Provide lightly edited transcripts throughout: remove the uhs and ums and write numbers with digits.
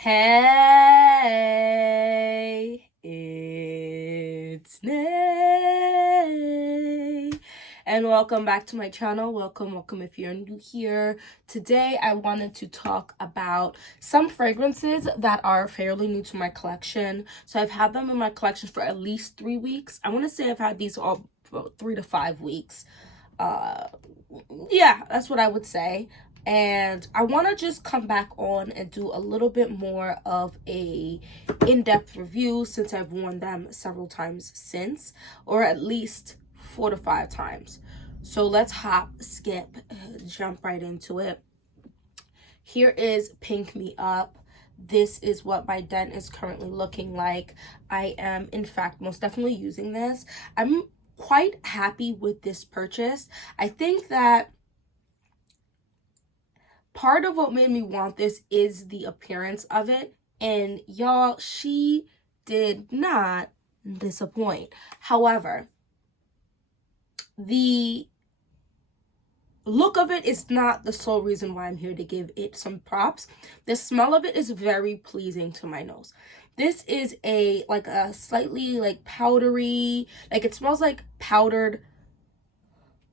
Hey, it's Nay, and welcome back to my channel. Welcome if you're new here. Today I wanted to talk about some fragrances that are fairly new to my collection. So I've had them in my collection for at least 3 weeks. I want to say I've had these all for 3 to 5 weeks. Yeah, that's what I would say. And I want to just come back on and do a little bit more of a in-depth review since I've worn them several times since, or at least 4 to 5 times. So let's jump right into it. Here is Pink Me Up. This is what my dent is currently looking like. I am, in fact, most definitely using this. I'm quite happy with this purchase. I think that part of what made me want this is the appearance of it, and y'all, she did not disappoint. However, the look of it is not the sole reason why I'm here to give it some props. The smell of it is very pleasing to my nose. This is a slightly powdery, it smells like powdered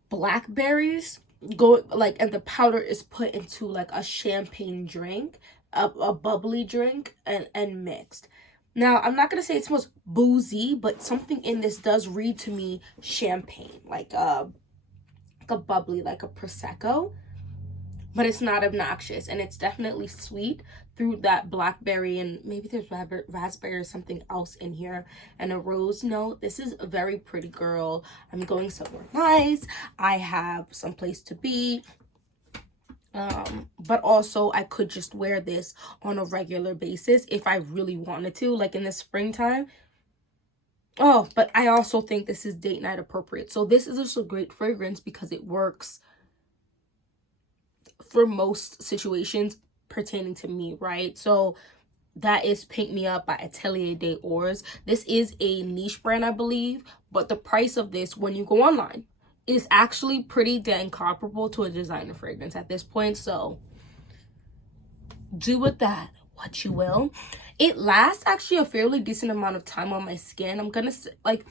blackberries and the powder is put into a champagne drink, a bubbly drink, and mixed. Now, I'm not gonna say it smells boozy, but something in this does read to me champagne, like a bubbly, like a prosecco, but it's not obnoxious, and it's definitely sweet through that blackberry, and maybe there's raspberry or something else in here, and a rose note. This is a very pretty, girl. I'm going somewhere nice. I have some place to be. But also I could just wear this on a regular basis if I really wanted to, like in the springtime. Oh, but I also think this is date night appropriate. So this is just a great fragrance because it works for most situations pertaining to me, right? So that is Pink Me Up by Atelier des Ors. This is a niche brand, I believe, but the price of this when you go online is actually pretty dang comparable to a designer fragrance at this point. So do with that what you will. It lasts actually a fairly decent amount of time on my skin. I'm gonna say, okay.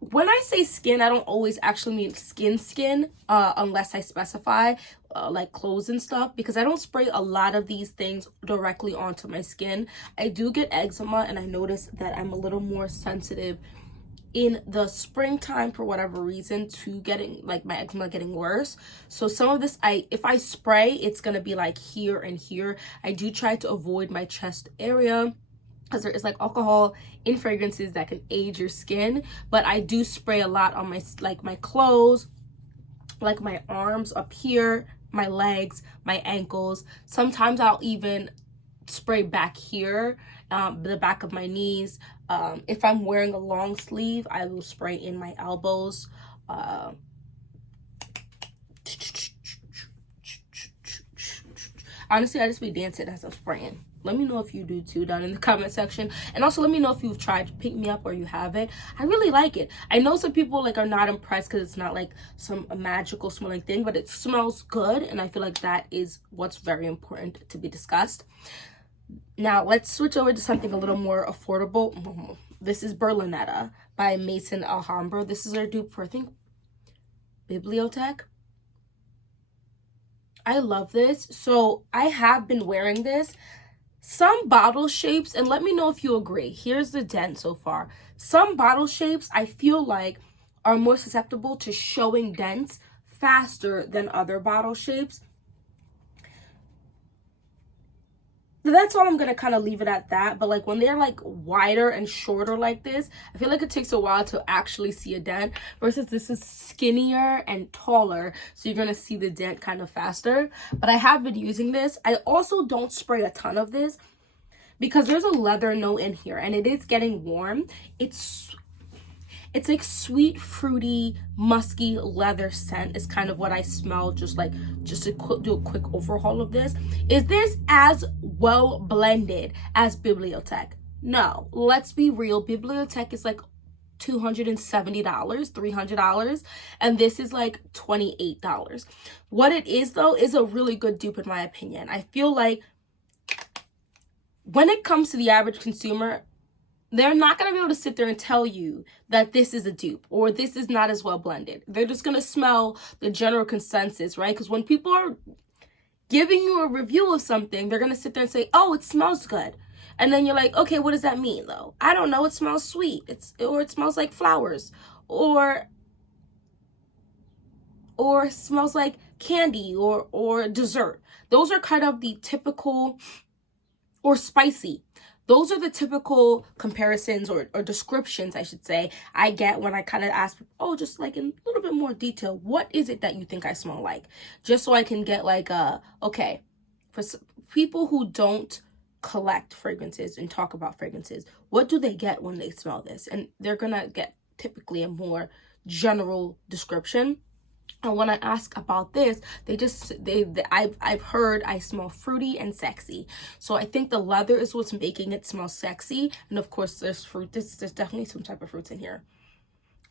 When I say skin, I don't always actually mean skin, unless I specify, like clothes and stuff, because I don't spray a lot of these things directly onto my skin. I do get eczema, and I notice that I'm a little more sensitive in the springtime for whatever reason to getting, my eczema getting worse. So some of this, if I spray, it's gonna be like here and here. I do try to avoid my chest area, because there is alcohol in fragrances that can age your skin, but I do spray a lot on my my clothes, my arms up here, my legs, my ankles. Sometimes I'll even spray back here, the back of my knees. If I'm wearing a long sleeve, I will spray in my elbows. Honestly, I just be dancing as I'm spraying. Let me know if you do too down in the comment section. And also let me know if you've tried Pink Me Up or you have it. I really like it. I know some people are not impressed because it's not some magical smelling thing, but it smells good. And I feel like that is what's very important to be discussed. Now let's switch over to something a little more affordable. This is Berlinetta by Maison Alhambra. This is our dupe for, I think, Bibliothèque. I love this. So I have been wearing this. Some bottle shapes, and let me know if you agree. Here's the dent so far. Some bottle shapes I feel like are more susceptible to showing dents faster than other bottle shapes. That's all. I'm gonna kind of leave it at that. But when they're wider and shorter like this, I feel like it takes a while to actually see a dent, versus this is skinnier and taller, so you're gonna see the dent kind of faster. But I have been using this. I also don't spray a ton of this because there's a leather note in here and it is getting warm. It's like sweet, fruity, musky leather scent is kind of what I smell. Just to do a quick overhaul of this. Is this as well blended as Bibliothèque? No, let's be real. Bibliothèque is $270, $300, and this is like $28. What it is though is a really good dupe in my opinion. I feel like when it comes to the average consumer, they're not going to be able to sit there and tell you that this is a dupe or this is not as well blended. They're just going to smell the general consensus, right? Because when people are giving you a review of something, they're going to sit there and say, oh, it smells good. And then you're like, okay, what does that mean though? I don't know. It smells sweet. Or it smells like flowers, or it smells like candy or dessert. Those are kind of the typical, or spicy. Those are the typical comparisons or descriptions, I should say, I get when I kind of ask, oh, just like in a little bit more detail, what is it that you think I smell like? Just so I can get like okay, for people who don't collect fragrances and talk about fragrances, what do they get when they smell this? And they're gonna get typically a more general description. And when I ask about this, I've heard I smell fruity and sexy. So I think the leather is what's making it smell sexy. And of course there's fruit. There's definitely some type of fruits in here.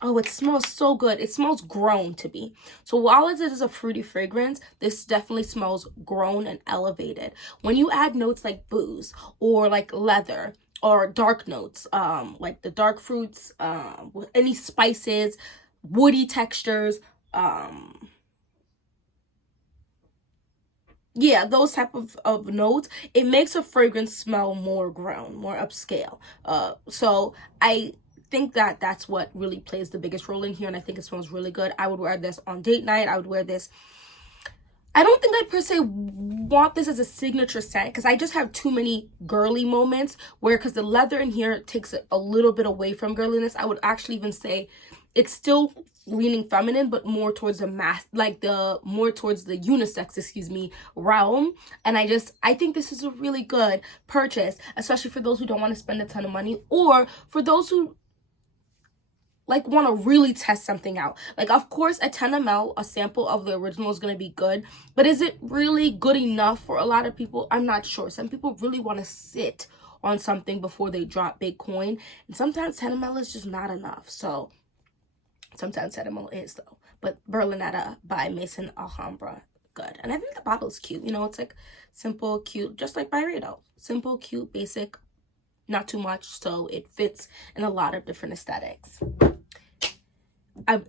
Oh, it smells so good. It smells grown to me. So while it is a fruity fragrance, this definitely smells grown and elevated. When you add notes like booze or like leather or dark notes, like the dark fruits, with any spices, woody textures, yeah, those type of notes, it makes a fragrance smell more grown, more upscale. So I think that that's what really plays the biggest role in here, and I think it smells really good. I would wear this on date night. I would wear this. I don't think I'd per se want this as a signature scent because I just have too many girly moments where, because the leather in here takes it a little bit away from girliness. I would actually even say it's still leaning feminine, but more towards the more towards the unisex, realm. And I think this is a really good purchase, especially for those who don't want to spend a ton of money, or for those who like want to really test something out. Like, of course, a 10 ml, a sample of the original is going to be good, but is it really good enough for a lot of people? I'm not sure. Some people really want to sit on something before they drop big coin, and sometimes 10 ml is just not enough. So sometimes 10 ml is though. But Berlinetta by Maison Alhambra, good. And I think the bottle is cute. You know, it's like simple, cute, just like Byredo. Simple, cute, basic, not too much, so it fits in a lot of different aesthetics.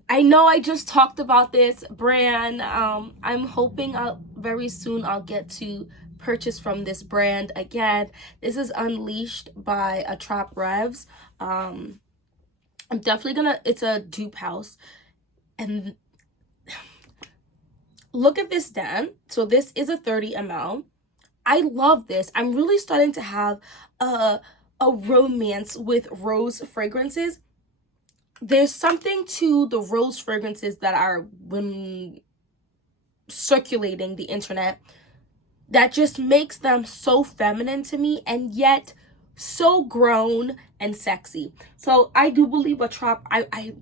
I know I just talked about this brand. I'm hoping very soon I'll get to purchase from this brand again. This is Unleashed by a Trap Revs. I'm definitely gonna, it's a dupe house. And look at this den. So this is a 30 ml. I love this. I'm really starting to have a romance with rose fragrances. There's something to the rose fragrances that are when circulating the internet that just makes them so feminine to me, and yet so grown and sexy. So I do believe a Trap, I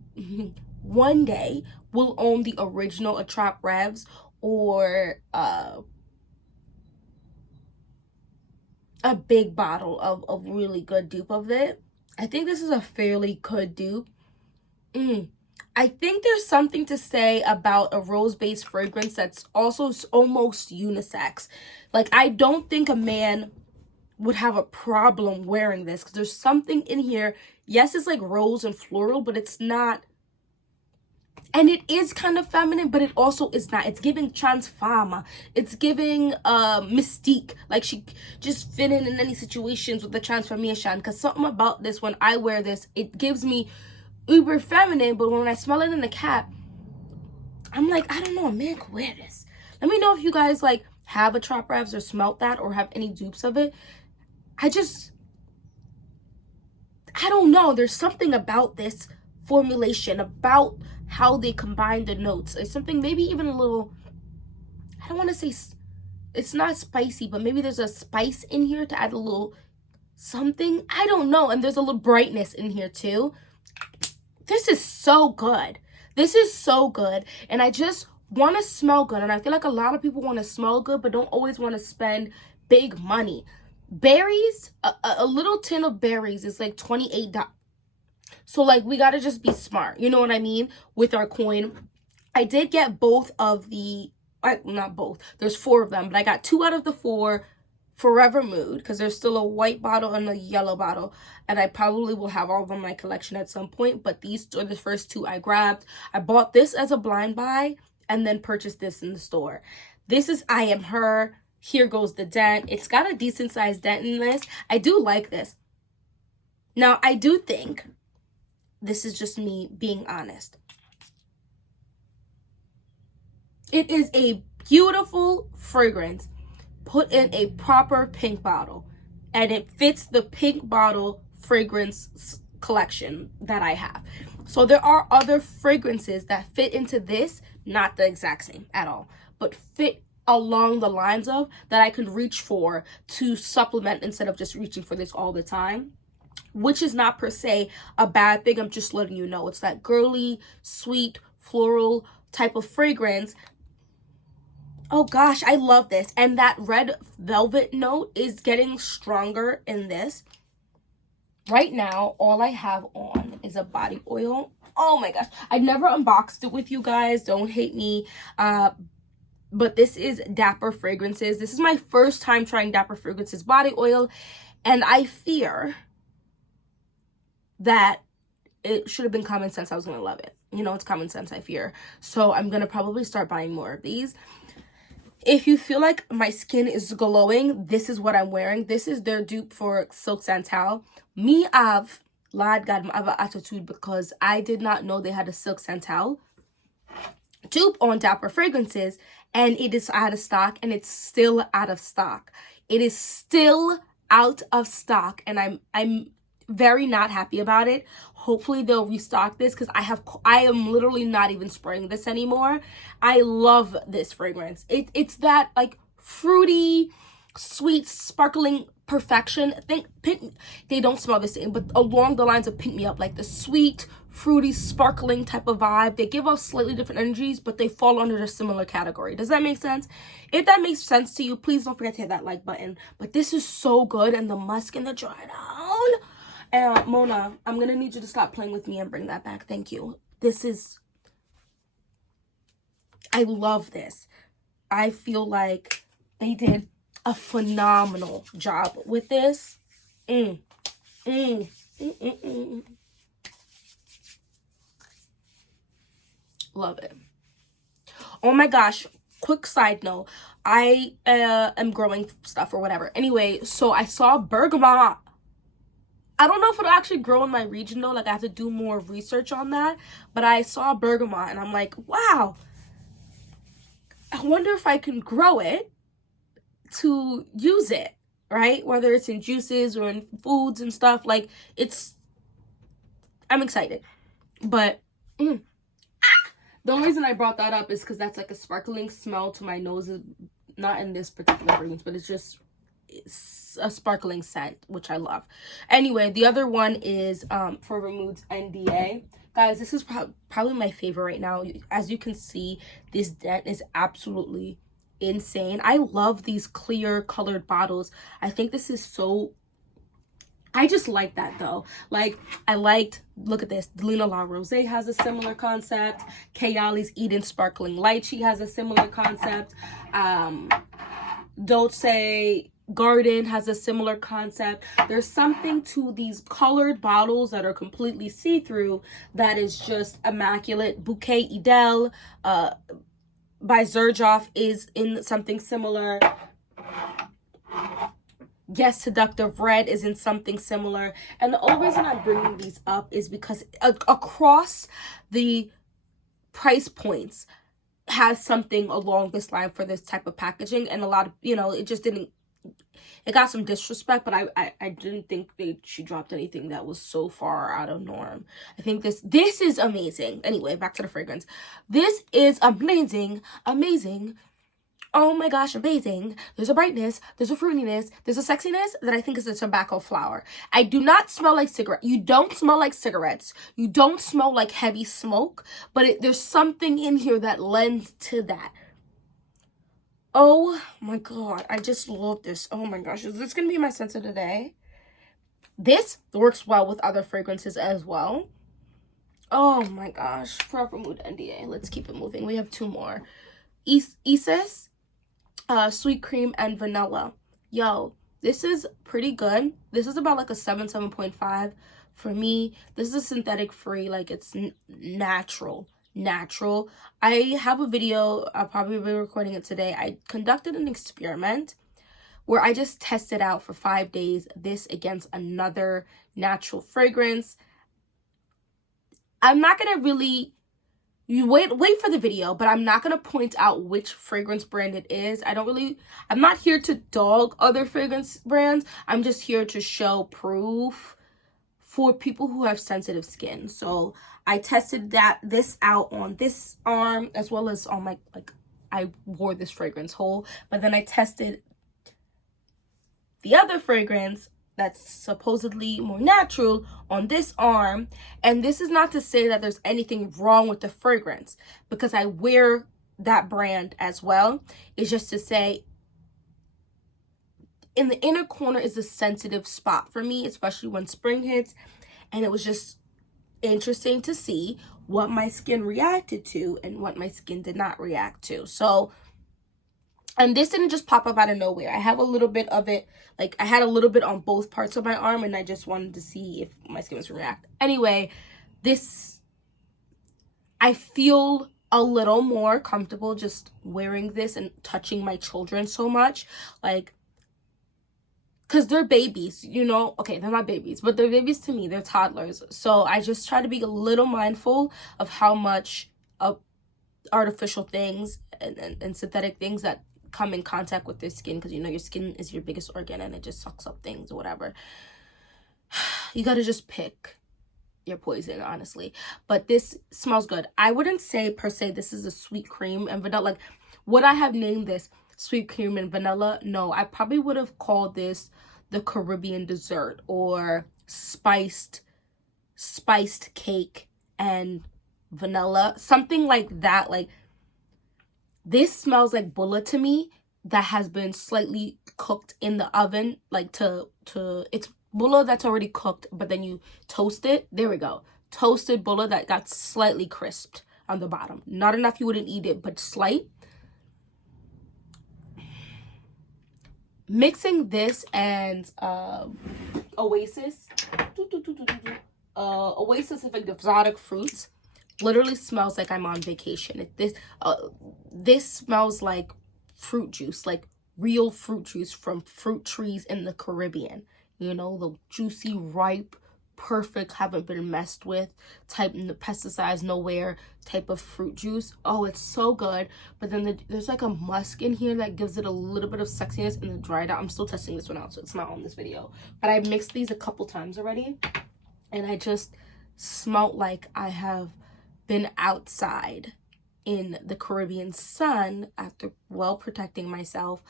one day will own the original A Trap Revs, or a big bottle of really good dupe of it. I think this is a fairly good dupe. I think there's something to say about a rose-based fragrance that's also almost unisex. Like, I don't think a man would have a problem wearing this, because there's something in here. Yes, it's like rose and floral, but it's not. And it is kind of feminine, but it also is not. It's giving trans femme. It's giving mystique. Like, she just fit in any situations with the transformation. Because something about this, when I wear this, it gives me uber feminine, but when I smell it in the cap, I'm like, I don't know, a man could wear this. Let me know if you guys like have a Trap Revs or smelt that, or have any dupes of it. I don't know. There's something about this formulation, about how they combine the notes. It's something, maybe even a little, I don't want to say, it's not spicy, but maybe there's a spice in here to add a little something. I don't know. And there's a little brightness in here too. This is so good. This is so good. And I just want to smell good. And I feel like a lot of people want to smell good, but don't always want to spend big money. Berries, a little tin of berries is like $28. So like we gotta just be smart, you know what I mean, with our coin. I did get both of the, not both, there's 4 of them, but I got 2 out of the 4 Forever Mood, because there's still a white bottle and a yellow bottle, and I probably will have all of them in my collection at some point, but these are the first 2 I grabbed. I bought this as a blind buy and then purchased this in the store. This is I Am Her. Here Goes the Dent. It's got a decent sized dent in this. I do like this. Now, I do think, this is just me being honest, it is a beautiful fragrance put in a proper pink bottle, and it fits the pink bottle fragrance collection that I have. So there are other fragrances that fit into this, not the exact same at all, but fit along the lines of that I could reach for to supplement instead of just reaching for this all the time, which is not per se a bad thing. I'm just letting you know it's that girly, sweet, floral type of fragrance. Oh gosh, I love this. And that red velvet note is getting stronger in this. Right now, all I have on is a body oil. Oh my gosh, I never unboxed it with you guys. Don't hate me. But this is Dapper Fragrances. This is my first time trying Dapper Fragrances body oil. And I fear that it should have been common sense. I was going to love it. You know, it's common sense, I fear. So I'm going to probably start buying more of these. If you feel like my skin is glowing, this is what I'm wearing. This is their dupe for Silk Santal. Me, I've lied, God, I have an attitude because I did not know they had a Silk Santal dupe on Dapper Fragrances, and it is out of stock, and it's still out of stock. It is still out of stock, and I'm very not happy about it. Hopefully they'll restock this because I am literally not even spraying this anymore. I love this fragrance. It's that like fruity, sweet, sparkling perfection. They don't smell the same, but along the lines of Pink Me Up, like the sweet, fruity, sparkling type of vibe. They give off slightly different energies, but they fall under a similar category. Does that make sense? If that makes sense to you, please don't forget to hit that like button. But this is so good, and the musk and the dry down. Mona, I'm gonna need you to stop playing with me and bring that back. Thank you. I love this. I feel like they did a phenomenal job with this. Love it. Oh my gosh. Quick side note. I am growing stuff or whatever. Anyway, so I saw bergamot. I don't know if it'll actually grow in my region though. Like I have to do more research on that. But I saw bergamot and I'm like, wow. I wonder if I can grow it to use it, right? Whether it's in juices or in foods and stuff. Like I'm excited. But the only reason I brought that up is because that's like a sparkling smell to my nose. Not in this particular fragrance, but it's a sparkling scent, which I love. Anyway, the other one is for Mood NDA. Guys, this is probably my favorite right now. As you can see, this dent is absolutely insane. I love these clear colored bottles. I think this is so... I just like that though. Like, look at this. Delina La Rose has a similar concept. Kayali's Eden Sparkling Light, she has a similar concept. Dolce Garden has a similar concept. There's something to these colored bottles that are completely see-through that is just immaculate. Bouquet Idel by Xerjoff is in something similar. Yes, Seductive Red is in something similar. And the only reason I'm bringing these up is because across the price points has something along this line for this type of packaging. And a lot of, it just didn't, it got some disrespect, but I didn't think she dropped anything that was so far out of norm. I think this is amazing. Anyway, back to the fragrance. This is amazing. Oh my gosh, amazing. There's a brightness, there's a fruitiness, there's a sexiness that I think is a tobacco flower. I do not smell like cigarette. You don't smell like cigarettes. You don't smell like heavy smoke, but there's something in here that lends to that. Oh my God, I just love this. Oh my gosh, is this going to be my scent of the day? This works well with other fragrances as well. Oh my gosh, Forever Mood NDA. Let's keep it moving. We have two more. Isus, sweet cream and vanilla. Yo, this is pretty good. This is about like a 7.5 for me. This is a synthetic free, like it's natural. I have a video, I'll probably be recording it today. I conducted an experiment where I just tested out for 5 days this against another natural fragrance. I'm not gonna really, you wait for the video, but I'm not gonna point out which fragrance brand it is. I'm not here to dog other fragrance brands. I'm just here to show proof for people who have sensitive skin. So I tested this out on this arm as well as on my, like, I wore this fragrance whole, but then I tested the other fragrance that's supposedly more natural on this arm. And this is not to say that there's anything wrong with the fragrance, because I wear that brand as well. It's just to say in the inner corner is a sensitive spot for me, especially when spring hits. And it was just interesting to see what my skin reacted to and what my skin did not react to. So, and this didn't just pop up out of nowhere. I have a little bit of it, like I had a little bit on both parts of my arm, and I just wanted to see if my skin was react. Anyway, this, I feel a little more comfortable just wearing this and touching my children so much, like, because they're babies, you know. Okay, they're not babies, but they're babies to me. They're toddlers. So I just try to be a little mindful of how much of artificial things and synthetic things that come in contact with their skin, because you know your skin is your biggest organ and it just sucks up things or whatever. You got to just pick your poison, honestly. But this smells good. I wouldn't say per se this is a sweet cream and vanilla. Like, would I have named this sweet cream and vanilla? No, I probably would have called this the Caribbean dessert or spiced cake and vanilla, something like that. Like, this smells like bulla to me that has been slightly cooked in the oven, like it's bulla that's already cooked, but then you toast it. There we go. Toasted bulla that got slightly crisped on the bottom. Not enough you wouldn't eat it, but slight. Mixing this and Oasis. Oasis is like exotic fruits. Literally smells like I'm on vacation. This smells like fruit juice, like real fruit juice from fruit trees in the Caribbean. You know, the juicy, ripe, perfect, haven't been messed with type, the pesticides nowhere type of fruit juice. Oh, it's so good. But then there's like a musk in here that gives it a little bit of sexiness in the dried out. I'm still testing this one out, so it's not on this video. But I mixed these a couple times already, and I just smelled like I have been outside in the Caribbean sun after well protecting myself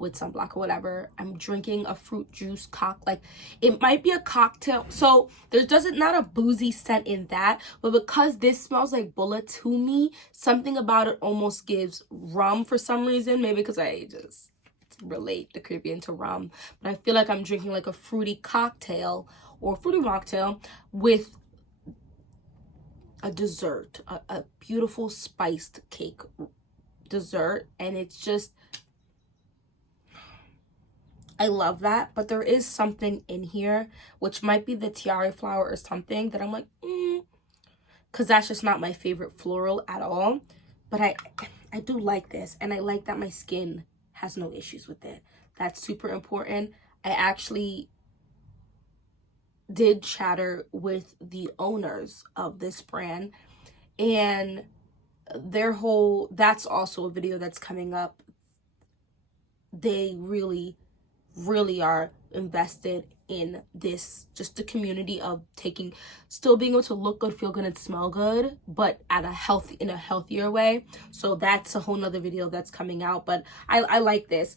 with sunblock or whatever. I'm drinking a fruit juice like it might be a cocktail, so there's not a boozy scent in that, but because this smells like bulla to me, something about it almost gives rum for some reason, maybe because I just relate the Caribbean to rum, but I feel like I'm drinking like a fruity cocktail or fruity mocktail with a dessert, a beautiful spiced cake dessert. And it's just, I love that. But there is something in here, which might be the tiara flower or something, that I'm like, because that's just not my favorite floral at all. But I do like this, and I like that my skin has no issues with it. That's super important. I actually did chatter with the owners of this brand, and that's also a video that's coming up. They really are invested in this, just the community of still being able to look good, feel good, and smell good, but in a healthier way. So that's a whole nother video that's coming out. But I like this.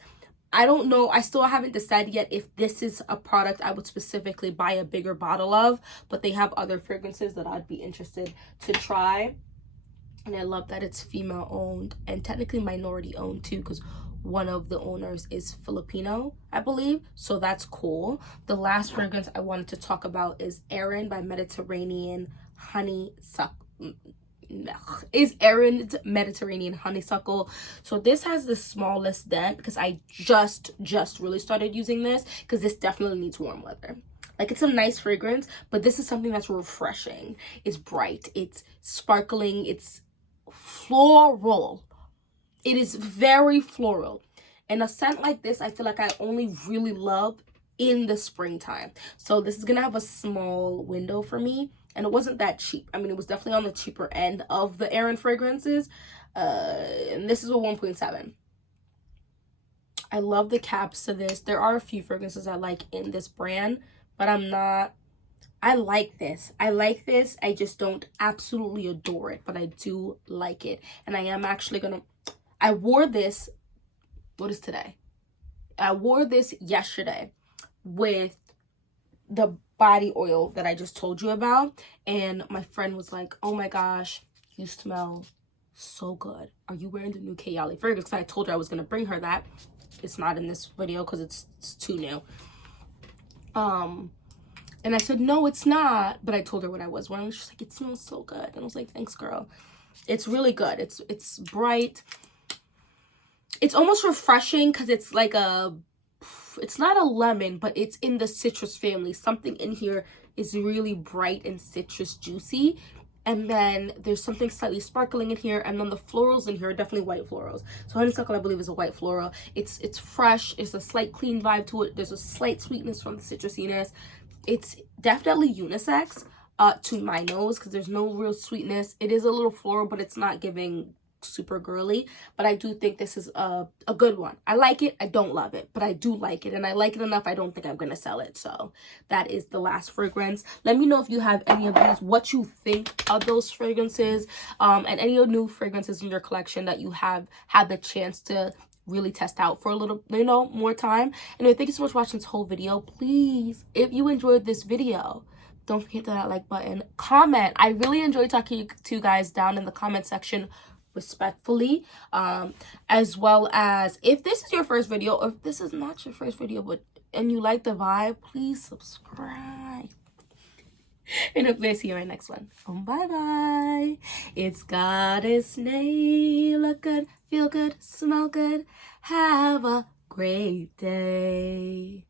I don't know, I still haven't decided yet if this is a product I would specifically buy a bigger bottle of, but they have other fragrances that I'd be interested to try. And I love that it's female owned and technically minority owned too, because one of the owners is Filipino, I believe. So that's cool. The last fragrance I wanted to talk about is Aerin by Mediterranean honeysuckle. Is Aerin Mediterranean honeysuckle. So this has the smallest dent because I just really started using this, because this definitely needs warm weather. Like, it's a nice fragrance, but this is something that's refreshing. It's bright, it's sparkling, it's floral. It is very floral. And a scent like this, I feel like I only really love in the springtime. So this is gonna have a small window for me. And it wasn't that cheap. I mean, it was definitely on the cheaper end of the Aerin fragrances. And this is a 1.7. I love the caps to this. There are a few fragrances I like in this brand, but I like this. I just don't absolutely adore it, but I do like it. And I am actually I wore this, what is today? I wore this yesterday with the body oil that I just told you about, and my friend was like, oh my gosh, you smell so good. Are you wearing the new Kayali fragrance? Because I told her I was going to bring her that. It's not in this video because it's too new. And I said, no, it's not. But I told her what I was wearing. She's like, it smells so good. And I was like, thanks, girl. It's really good. It's bright. It's almost refreshing because it's like it's not a lemon, but it's in the citrus family. Something in here is really bright and citrus juicy. And then there's something slightly sparkling in here. And then the florals in here are definitely white florals. So honeysuckle, I believe, is a white floral. It's fresh. It's a slight clean vibe to it. There's a slight sweetness from the citrusiness. It's definitely unisex to my nose because there's no real sweetness. It is a little floral, but it's not giving super girly. But I do think this is a good one. I like it. I don't love it, but I do like it, and I like it enough. I don't think I'm gonna sell it. So that is the last fragrance. Let me know if you have any of these, what you think of those fragrances, and any new fragrances in your collection that you have had the chance to really test out for a little, more time. Anyway, thank you so much for watching this whole video. Please, if you enjoyed this video, don't forget that like button, comment. I really enjoyed talking to you guys down in the comment section, respectfully, as well as if this is your first video, or if this is not your first video and you like the vibe, please subscribe. And hopefully I see you in my next one. Bye bye. It's Goddess Nay. Look good, feel good, smell good, have a great day.